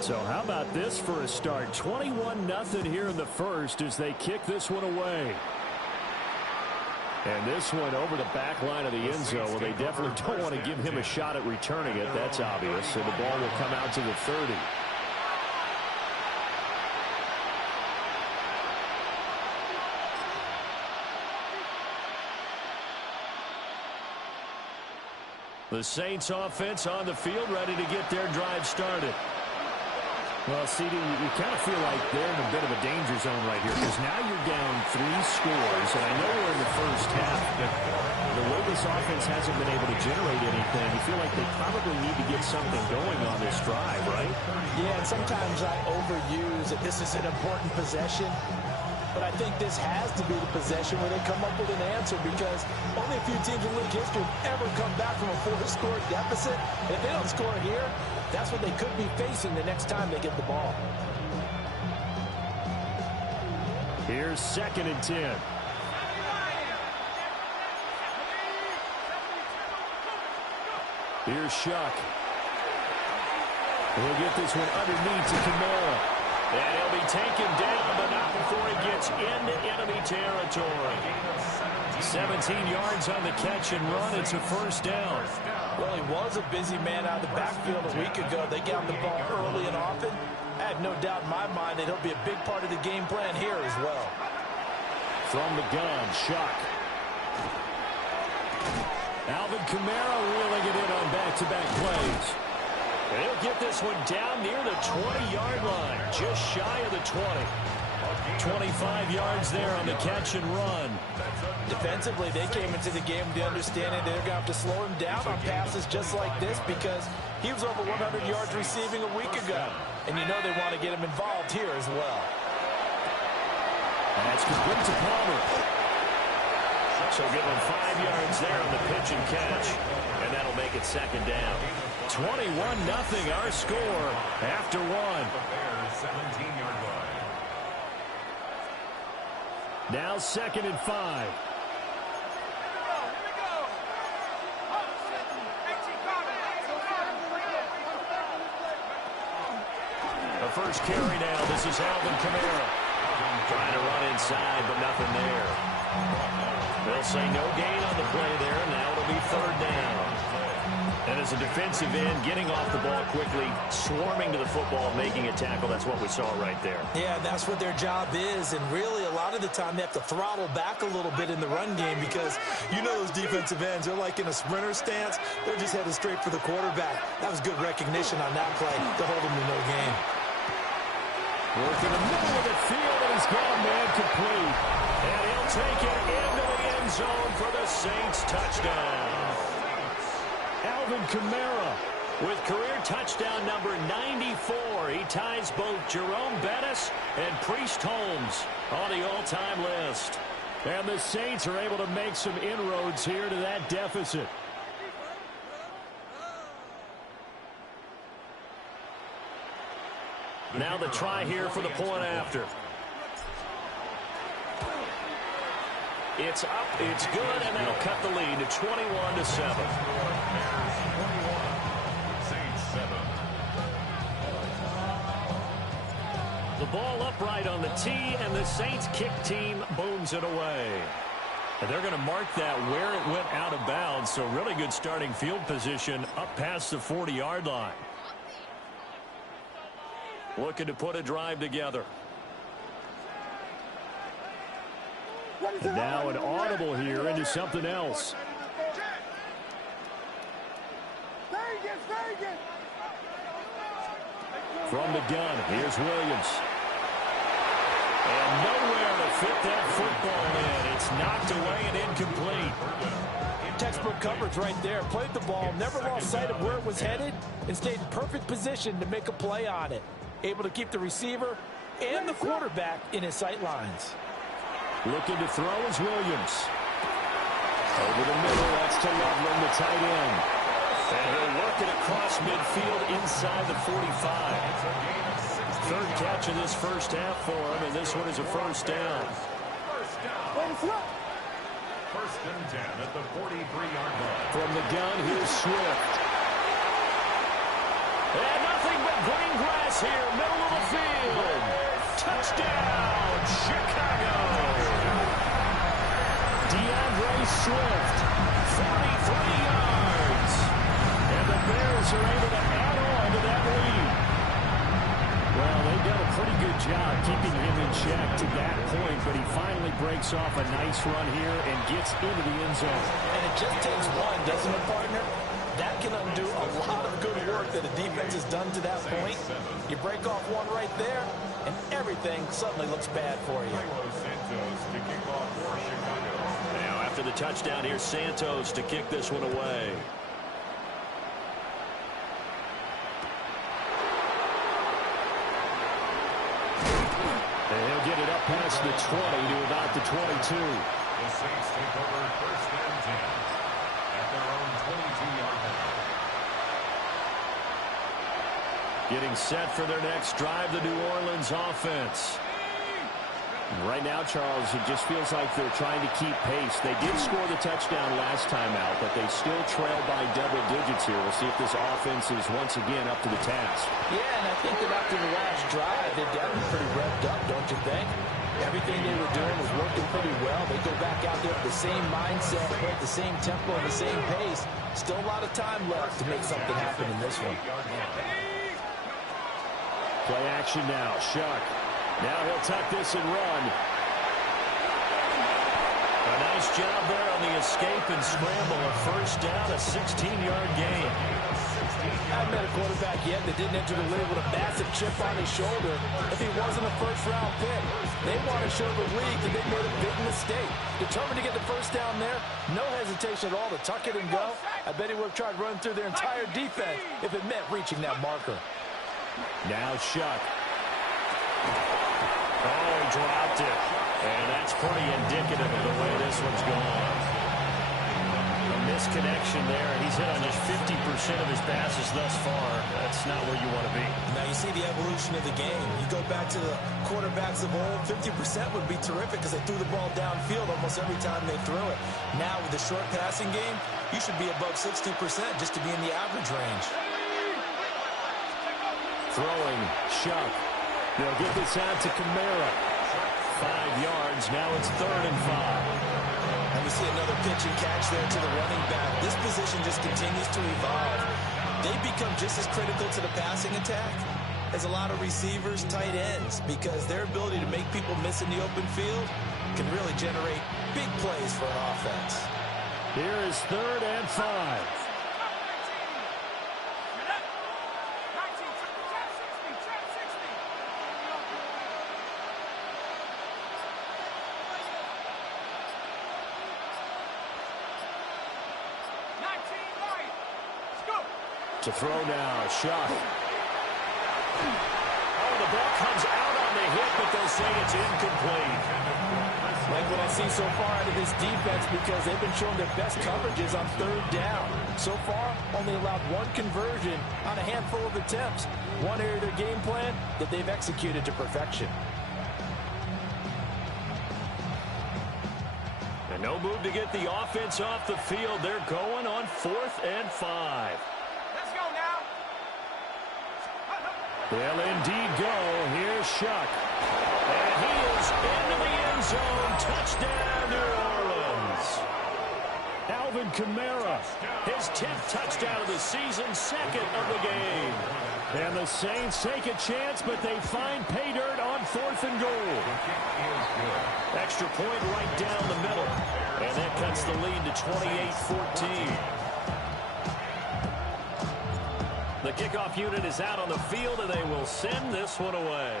So how about this for a start? 21-0 here in the first as they kick this one away. And this one over the back line of the end zone. Well, they definitely don't want to give him a shot at returning it. That's obvious. So the ball will come out to the 30. The Saints offense on the field, ready to get their drive started. Well, CD, you kind of feel like they're in a bit of a danger zone right here because now you're down 3 scores, and I know we're in the first half, but the way this offense hasn't been able to generate anything, you feel like they probably need to get something going on this drive, right? Yeah, and sometimes I overuse that this is an important possession. But I think this has to be the possession where they come up with an answer because only a few teams in league history have ever come back from a 4-score deficit. And if they don't score here, that's what they could be facing the next time they get the ball. Here's 2nd and 10. Here's Shuck. We'll get this one underneath to Kamara. And he'll be taken down, but not before he gets into enemy territory. 17 yards on the catch and run. It's a first down. Well, he was a busy man out of the backfield a week ago. They got him the ball early and often. I have no doubt in my mind that he'll be a big part of the game plan here as well. From the gun, Shuck. Alvin Kamara reeling it in on back-to-back plays. He'll get this one down near the 20-yard line, just shy of the 20. 25 yards there on the catch and run. Defensively, they came into the game with the understanding they're going to have to slow him down on passes just like this because he was over 100 yards receiving a week ago. And you know they want to get him involved here as well. That's complete to Palmer. So give him 5 yards there on the pitch and catch. And that'll make it 2nd down. 21-0 our score after 1. 17-yard line. Now 2nd and 5. The first carry now. This is Alvin Kamara. Trying to run inside, but nothing there. They'll say no gain on the play there. Now it'll be 3rd down. And as a defensive end, getting off the ball quickly, swarming to the football, making a tackle, that's what we saw right there. Yeah, that's what their job is. And really, a lot of the time, they have to throttle back a little bit in the run game because you know those defensive ends, they're like in a sprinter stance. They're just headed straight for the quarterback. That was good recognition on that play to hold him to no gain. Work in the middle of the field, and he's got a man complete. And he'll take it into the end zone for the Saints touchdown. Alvin Kamara with career touchdown number 94. He ties both Jerome Bettis and Priest Holmes on the all-time list. And the Saints are able to make some inroads here to that deficit. Now the try here for the point after. It's up, it's good, and that'll cut the lead to 21-7. The ball upright on the tee, and the Saints kick team booms it away. And they're going to mark that where it went out of bounds, so really good starting field position up past the 40-yard line. Looking to put a drive together. And now an audible here into something else. From the gun, here's Williams. And nowhere to fit that football in. It's knocked away and incomplete. Textbook coverage right there. Played the ball, never lost sight of where it was headed, and stayed in perfect position to make a play on it. Able to keep the receiver and the quarterback in his sight lines. Looking to throw is Williams. Over the middle, that's to Loveland, the tight end. And he'll work it across midfield inside the 45. Third catch of this first half for him, and this one is a first down. First and 10 at the 43-yard line. From the gun, here's Swift. And nothing but green grass here, middle of the field. Touchdown, Chicago. DeAndre Swift, 43 yards. And the Bears are able to add on to that lead. Well, they've done a pretty good job keeping him in check to that point, but he finally breaks off a nice run here and gets into the end zone. And it just takes one, doesn't it, partner? That can undo a lot of good work that the defense has done to that point. You break off one right there, and everything suddenly looks bad for you. Now, after the touchdown, here's Santos to kick this one away. And he'll get it up past the 20 to about the 22. The Saints take over first and 10 at their own 22-yard line. Getting set for their next drive, the New Orleans offense. Right now, Charles, it just feels like they're trying to keep pace. They did score the touchdown last time out, but they still trail by double digits here. We'll see if this offense is once again up to the task. Yeah, and I think that after the last drive, they've gotten pretty revved up, don't you think? Everything they were doing was working pretty well. They go back out there with the same mindset, at the same tempo, and the same pace. Still a lot of time left to make something happen in this one. Play action now. Shuck. Now he'll tuck this and run. A nice job there on the escape and scramble. A first down, a 16-yard gain. I haven't met a quarterback yet that didn't enter the league with a massive chip on his shoulder if he wasn't a first-round pick. They want to show the league that they made a big mistake. Determined to get the first down there, no hesitation at all to tuck it and go. I bet he would have tried running through their entire defense if it meant reaching that marker. Now Shuck. Oh, he dropped it. And that's pretty indicative of the way this one's gone. A misconnection there. He's hit on just 50% of his passes thus far. That's not where you want to be. Now you see the evolution of the game. You go back to the quarterbacks of old, 50% would be terrific because they threw the ball downfield almost every time they threw it. Now with the short passing game, you should be above 60% just to be in the average range. Throwing, Shuck. They'll get this out to Kamara. 5 yards. Now it's 3rd and 5. And we see another pitch and catch there to the running back. This position just continues to evolve. They become just as critical to the passing attack as a lot of receivers, tight ends, because their ability to make people miss in the open field can really generate big plays for an offense. Here is 3rd and 5. To throw now, Shuck. Oh, the ball comes out on the hit, but they'll say it's incomplete. Like what I see so far out of this defense, because they've been showing their best coverages on 3rd down. So far, only allowed one conversion on a handful of attempts. One area of their game plan that they've executed to perfection. And no move to get the offense off the field. They're going on 4th and 5. They'll indeed go. Here's Shuck. And he is into the end zone. Touchdown, New Orleans. Alvin Kamara, his 10th touchdown of the season, 2nd of the game. And the Saints take a chance, but they find pay dirt on 4th and goal. Extra point right down the middle. And that cuts the lead to 28-14. The kickoff unit is out on the field, and they will send this one away.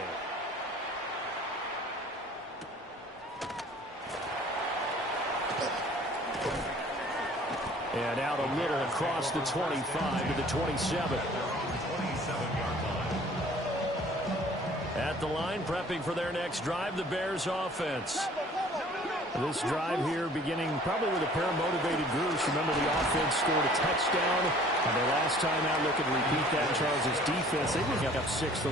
And out a little across the 25 to the 27. At the line, prepping for their next drive, the Bears offense. This drive here beginning probably with a pair of motivated groups. Remember, the offense scored a touchdown. And the last time out, look at repeat that, Charles' defense. They were up 6 the